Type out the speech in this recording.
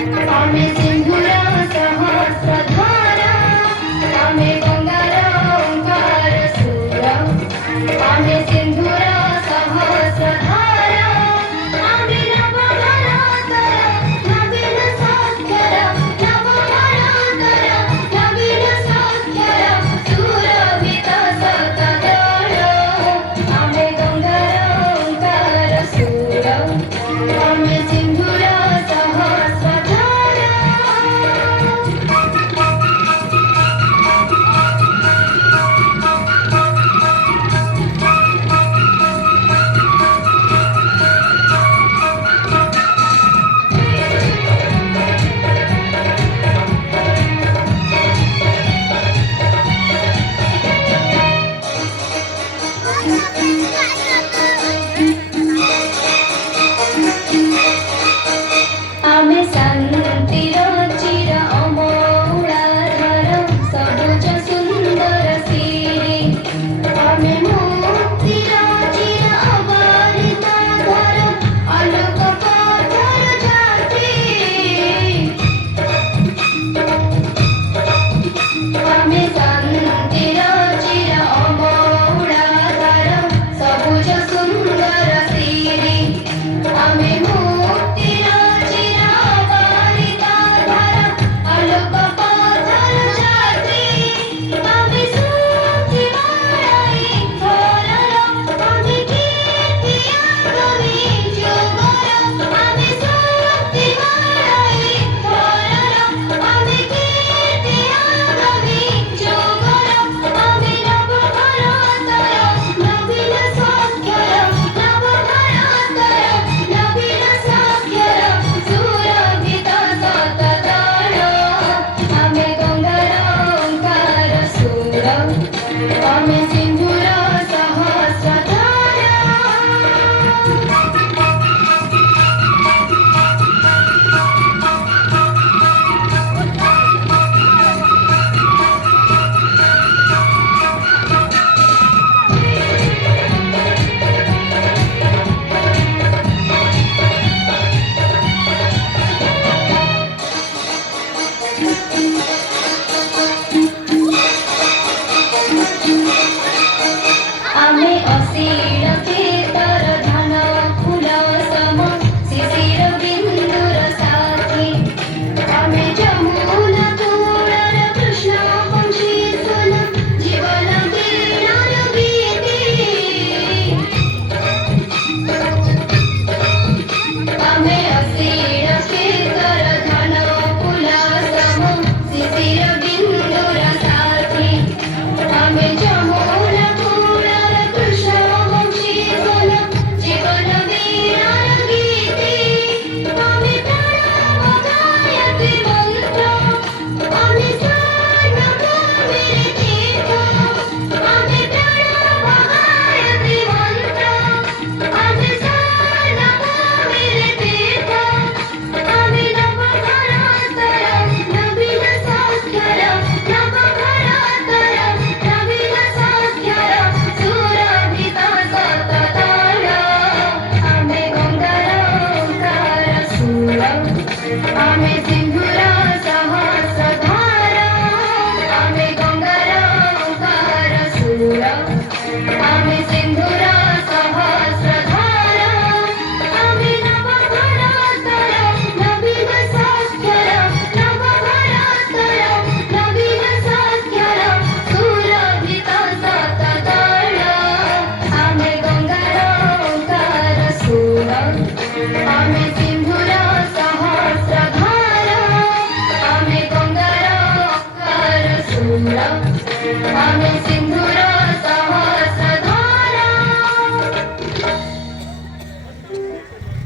आमे सिंधुरा सहस्रधारा आमे गंगारा ओंकार सूरा आमे सिंधुरा सहस्रधारा आमे नवघरातर नवीन साक्षर नवघरातर नवीन साक्षर सुरभित सतगण आमे गंगारा ओंकार सूरा आमे सिंधुरा सहस्रधारा आमे शान्तिर चिर अमौळाधर सबुज सुन्दर सिरि आमे मुक्तिर चिर अबारिताधर आलोक पथर जाति आमे शान्तिर चिर अमौळाधर सबुज सुन्दर सिरि आमे मुक्तिर चिर अबारिताधर आलोक पथर जाति आमे सुखी बाळाई थोरर आमे कीर्ति आगमी जुगर आमे सुखी बाळाई थोरर आमे कीर्ति आगमी जुगर आमे नवघरातर नवीन साक्षर नवघरातर नवीन साक्षर सुरभित सतगण आमे गंगारा ओंकार सूर आमे सिंधुरा सहस्रधारा आमे असीर केतर धन फूल सम शिशिर बिन्दुर साथी आमे जमुना कूलर कृष्ण वंशी सुन जीवन वीणार गीति आमे असीर केतर धन फूल सम शिशिर बिन्दुर साथी आमे जमुना कूलर कृष्ण वंशी सुन जीवन वीणार गीति आमे प्रणव गायत्री मंत्र आमे स्वर्णभूमिर तीर्थ आमे प्रणव गायत्री मंत्र आमे स्वर्णभूमिर तीर्थ आमे नवघरातर नवीन साक्षर नवघरातर नवीन साक्षर सुरभित सतगण आमे गंगारा ओंकार सूर आमे सिंधुरा सहस्रधारा आमे गंगारा ओंकार सूर आमे सिंधुरा सहस्रधारा आमे नवघरातर नवीन साक्षर नवघरातर नवीन साक्षर सुरभित सतगण आमे गंगारा ओंकार सूर आमे